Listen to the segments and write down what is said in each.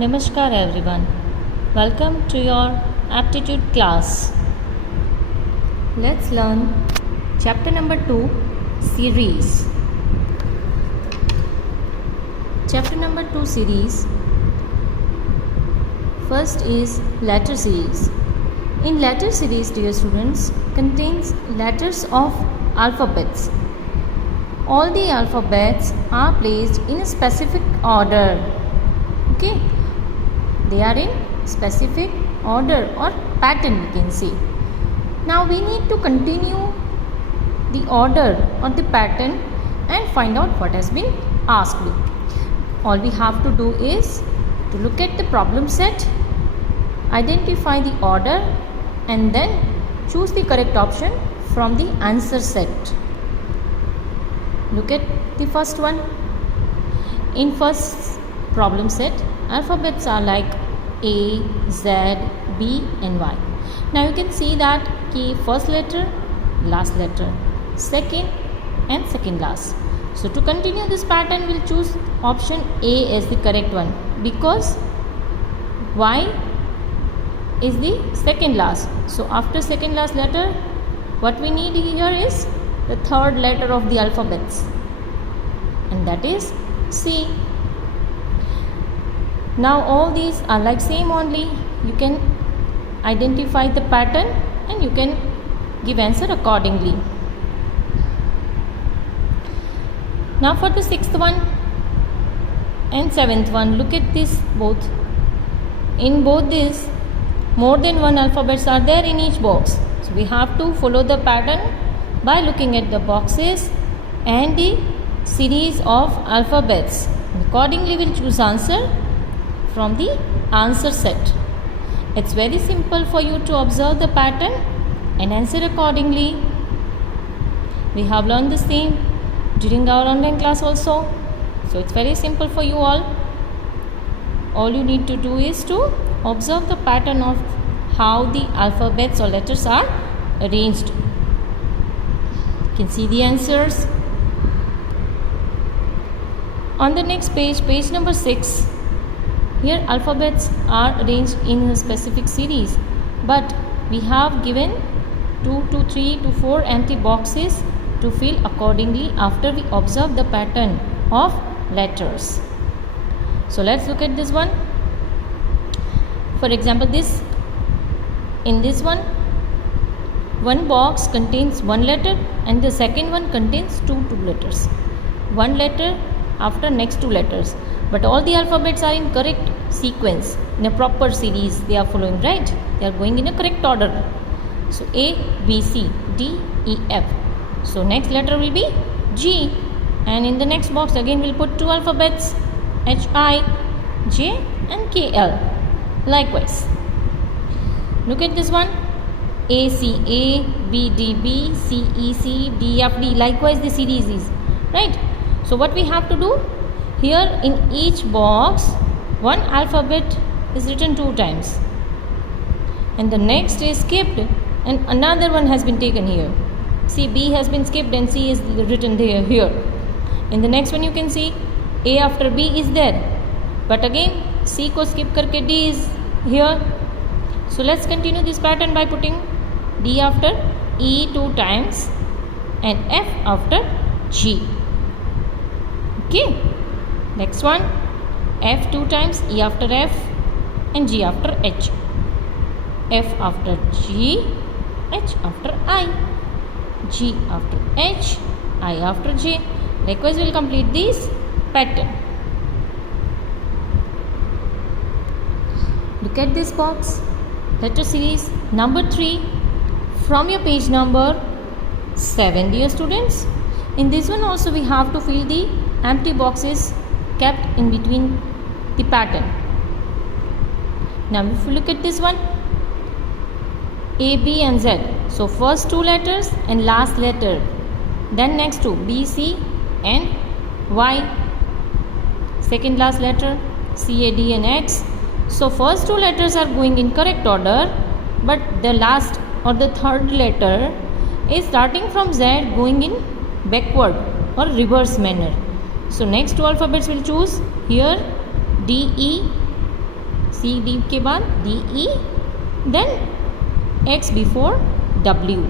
Namaskar everyone. Welcome to your aptitude class. Let's learn chapter number 2, series. Chapter number 2 series. First is letter series. In letter series, dear students, contains letters of alphabets. All the alphabets are placed in a specific order. Okay, they are in specific order or pattern, we can say. Now we need to continue the order or the pattern and find out what has been asked. All we have to do is to look at the problem set, identify the order, and then choose the correct option from the answer set. Look at the first one. In first problem set, alphabets are like A, Z, B and Y. Now you can see that key first letter, last letter, second and second last. So to continue this pattern, we'll choose option A as the correct one because Y is the second last. So after second last letter, what we need here is the third letter of the alphabets, and that is C. Now all these are like same only. You can identify the pattern and you can give answer accordingly. Now for the sixth one and seventh one, look at this both. In both these, more than one alphabets are there in each box. So we have to follow the pattern by looking at the boxes and the series of alphabets. Accordingly, we'll choose answer from the answer set. It's very simple for you to observe the pattern and answer accordingly. We have learned the same during our online class also. So it's very simple for you all. All you need to do is to observe the pattern of how the alphabets or letters are arranged. You can see the answers. On the next page, page number 6, here alphabets are arranged in a specific series, but we have given 2 to 3 to 4 empty boxes to fill accordingly after we observe the pattern of letters. So let's look at this one. For example, in this one box contains one letter and the second one contains two letters. One letter after next two letters, but all the alphabets are in correct sequence, in a proper series they are following, right? They are going in a correct order. So A, B, C, D, E, F. So next letter will be G, and in the next box again we'll put two alphabets, H, I, J and K, L. Likewise, look at this one, A, C, A, B, D, B, C, E, C, D, F, D. Likewise the series is, right? So what we have to do here, in each box one alphabet is written 2 times and the next is skipped and another one has been taken here. See, B has been skipped and C is written there here. In the next one you can see A after B is there, but again C ko skip karke D is here. So let's continue this pattern by putting D after E 2 times and F after G. Okay, next one, F 2 times, E after F and G after H. F after G, H after I, G after H, I after J. Likewise, we will complete this pattern. Look at this box, letter series number 3 from your page number 7, dear students. In this one also we have to fill the empty boxes kept in between the pattern. Now if you look at this one, A, B and Z. So first 2 letters and last letter. Then next 2, B, C and Y. Second last letter, C, A, D and X. So first 2 letters are going in correct order, but the last or the third letter is starting from Z going in backward or reverse manner. So next two alphabets we'll choose here, D, E C D के बाद D E, then X before W.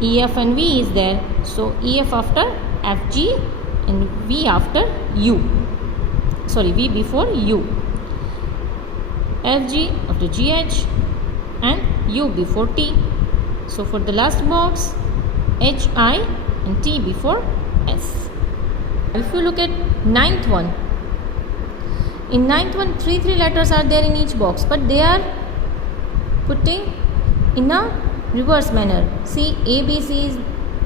E F and V is there, so E F after F G and V after U. Sorry, V before U. F G after G H and U before T. So for the last box, H I and T before S. If you look at ninth one, in ninth one, three letters are there in each box, but they are putting in a reverse manner. See, A, B, C is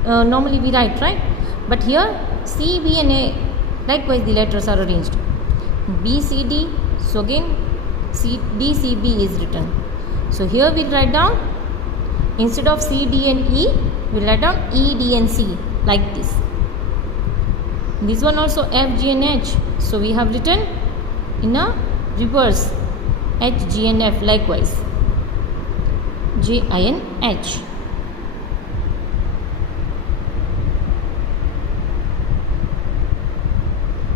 normally we write, right? But here C, B and A, likewise the letters are arranged. B, C, D, so again C, D, C, B is written. So here we'll write down, instead of C, D and E, we'll write down E, D and C, like this. This one also F, G and H, so we have written in a reverse, H, G and F, likewise J, I and H.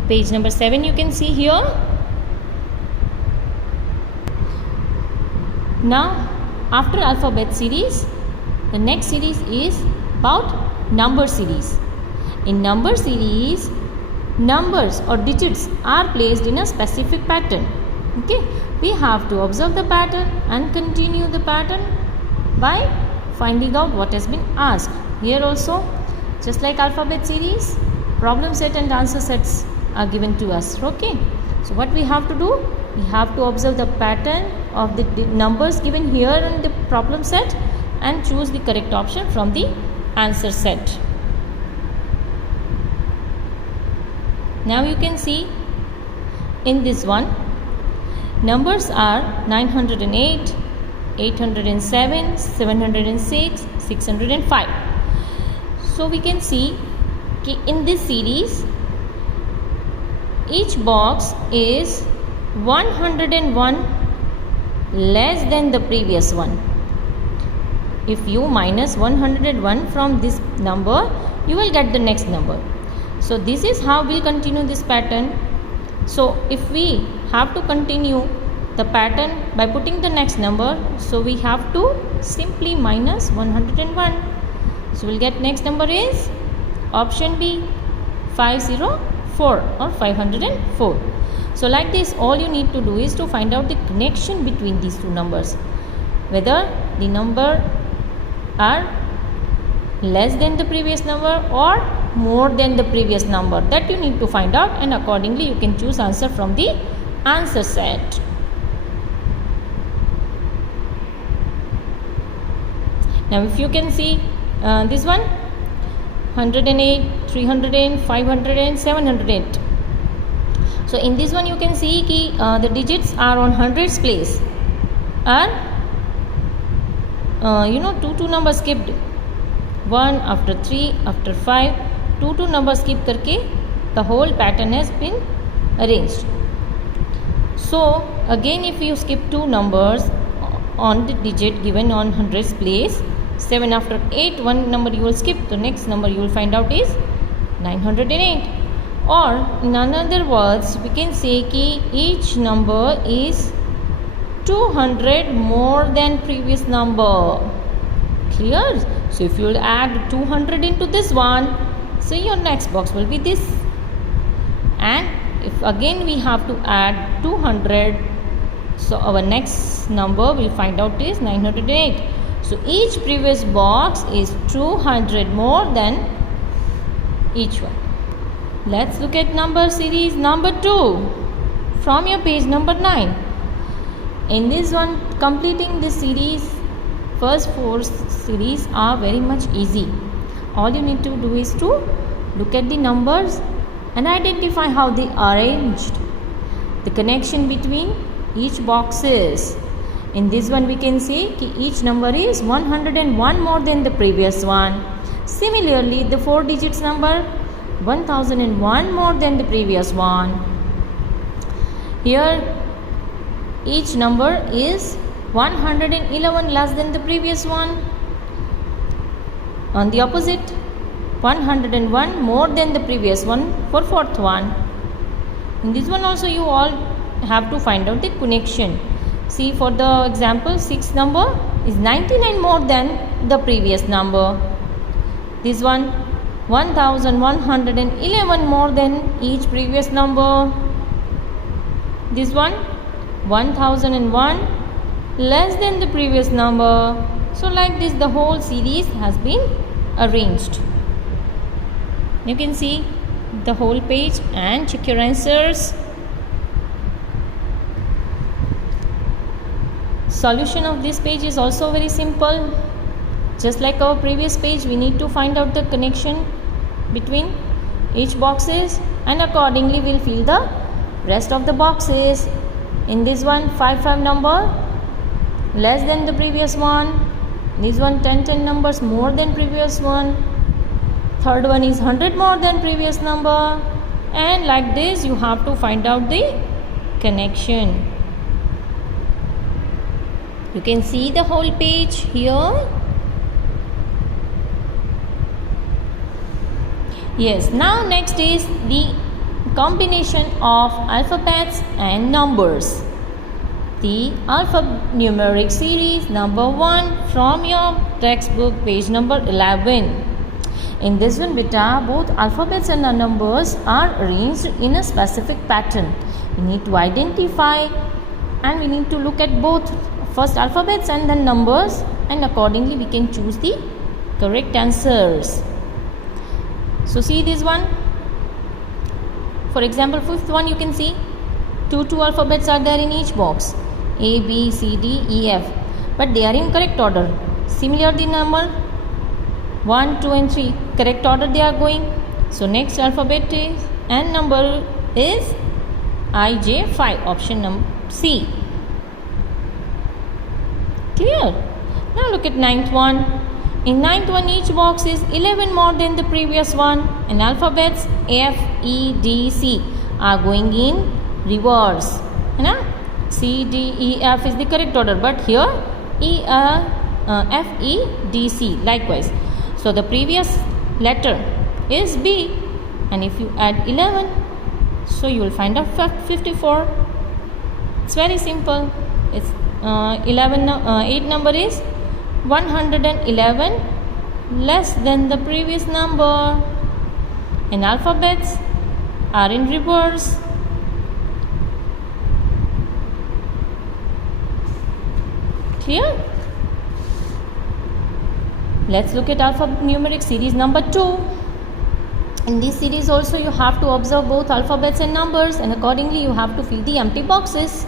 Page number 7 you can see here. Now after alphabet series, the next series is about number series. In number series, numbers or digits are placed in a specific pattern. Okay, we have to observe the pattern and continue the pattern by finding out what has been asked. Here also, just like alphabet series, problem set and answer sets are given to us. Okay, so what we have to do, we have to observe the pattern of the numbers given here in the problem set and choose the correct option from the answer set. Now you can see in this one, numbers are 908, 807, 706, 605. So we can see in this series, each box is 101 less than the previous one. If you minus 101 from this number, you will get the next number. So this is how we'll continue this pattern. So if we have to continue the pattern by putting the next number, so we have to simply minus 101. So we'll get next number is option B, 504 or 504. So like this, all you need to do is to find out the connection between these two numbers, whether the number are less than the previous number or more than the previous number. That you need to find out, and accordingly you can choose answer from the answer set. Now if you can see this one, 108, 308, 500 and 708. So in this one you can see ki, the digits are on hundreds place, and two numbers skipped, 1 after 3 after 5, two numbers skip karke the whole pattern has been arranged. So again, if you skip two numbers on the digit given on hundreds place, 7 after 8, one number you will skip, the next number you will find out is 908. Or in another words, we can say ki each number is 200 more than previous number. Clear? So if you will add 200 into this one, so your next box will be this. And if again we have to add 200, so our next number we'll find out is 908. So each previous box is 200 more than each one. Let's look at number series number 2 from your page number 9. In this one, completing this series, first 4 series are very much easy. All you need to do is to look at the numbers and identify how they are arranged, the connection between each boxes. In this one we can see that each number is 101 more than the previous one. Similarly, the 4 digits number 1001 more than the previous one. Here each number is 111 less than the previous one. On the opposite, 101 more than the previous one for fourth one. In this one also you all have to find out the connection. See, for the example, 6 number is 99 more than the previous number. This one, 1111 more than each previous number. This one, 1001 less than the previous number. So like this the whole series has been arranged. You can see the whole page and check your answers. Solution of this page is also very simple. Just like our previous page, we need to find out the connection between each boxes, and accordingly we'll fill the rest of the boxes. In this one, 5 number less than the previous one. This one, 10 numbers more than previous one. Third one is 100 more than previous number. And like this you have to find out the connection. You can see the whole page here. Yes, now next is the combination of alphabets and numbers. The alphanumeric series number 1 from your textbook, page number 11. In this one, beta, both alphabets and numbers are arranged in a specific pattern. We need to identify and we need to look at both first alphabets and then numbers, and accordingly we can choose the correct answers. So see this one. For example, fifth one, you can see two alphabets are there in each box, A, B, C, D, E, F, but they are in correct order. Similar the number 1, 2 and 3, correct order they are going. So next alphabet is and number is I, J, 5, option number C. Clear? Now look at ninth one. In ninth one, each box is 11 more than the previous one, and alphabets F, E, D, C are going in reverse. C, D, E, F is the correct order, but here F, E, D, C likewise. So the previous letter is B, and if you add 11, so you will find out 54. It's very simple. It's 8 number is 111 less than the previous number, and alphabets are in reverse. Clear? Let's look at alphanumeric series number 2. In this series also you have to observe both alphabets and numbers, and accordingly you have to fill the empty boxes.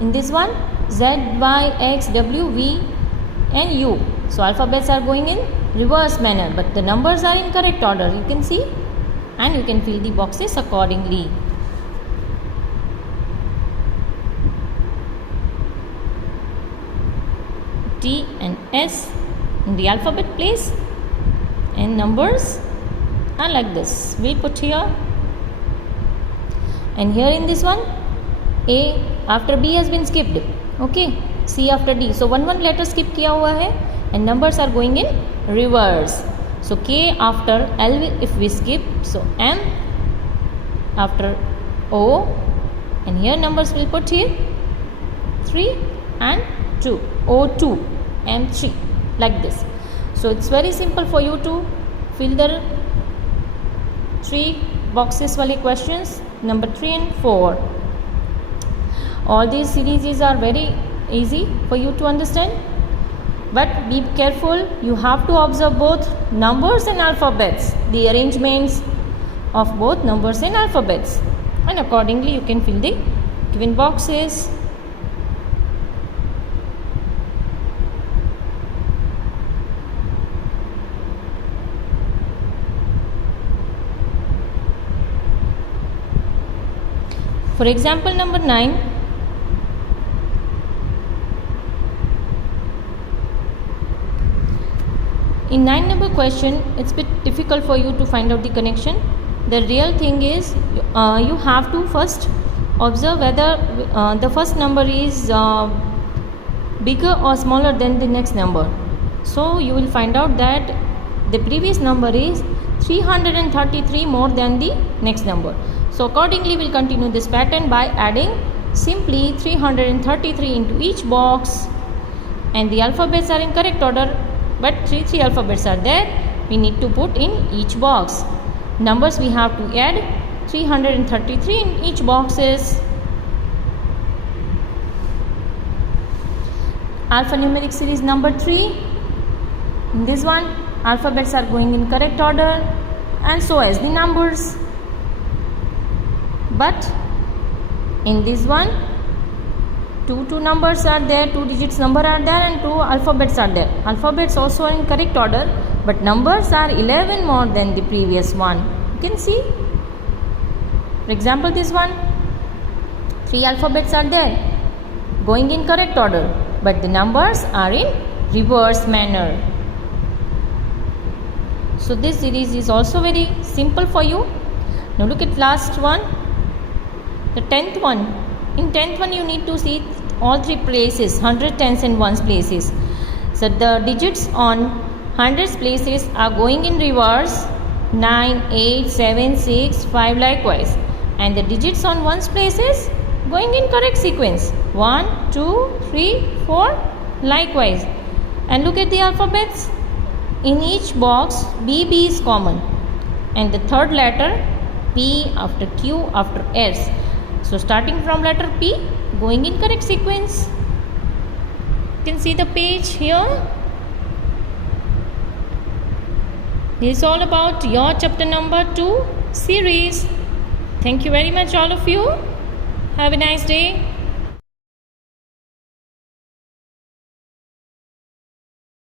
In this one, Z, Y, X, W, V and U. So alphabets are going in reverse manner, but the numbers are in correct order, you can see, and you can fill the boxes accordingly. T and S in the alphabet place, and numbers are like this. We put here, and here in this one, A after B has been skipped. Okay, C after D. So one letter skip किया हुआ है, and numbers are going in reverse. So K after L if we skip, so M after O, and here numbers will put here 3 and 2, O2, M3, like this. So it's very simple for you to fill the 3 boxes wali questions, number 3 and 4. All these series are very easy for you to understand, but be careful, you have to observe both numbers and alphabets, the arrangements of both numbers and alphabets, and accordingly you can fill the given boxes. For example, number 9. In 9 number question, it's a bit difficult for you to find out the connection. The real thing is you have to first observe whether the first number is bigger or smaller than the next number. So you will find out that the previous number is 333 more than the next number. So accordingly we'll continue this pattern by adding simply 333 into each box, and the alphabets are in correct order, but three alphabets are there, we need to put in each box. Numbers we have to add 333 in each boxes. Alphanumeric series number 3. In this one, alphabets are going in correct order, and so as the numbers. But in this one, two numbers are there, 2 digits number are there, and 2 alphabets are there. Alphabets also are in correct order, but numbers are 11 more than the previous one. You can see. For example, this one, 3 alphabets are there, going in correct order, but the numbers are in reverse manner. So this series is also very simple for you. Now look at last one, the 10th one. In 10th one you need to see all 3 places, 100, tens and ones places. So the digits on hundreds places are going in reverse, 9, 8, 7, 6, 5 likewise, and the digits on ones places going in correct sequence, 1, 2, 3, 4 likewise. And look at the alphabets. In each box BB is common, and the third letter P after Q after S. So starting from letter P, going in correct sequence. You can see the page here. This is all about your chapter number 2 series. Thank you very much all of you. Have a nice day.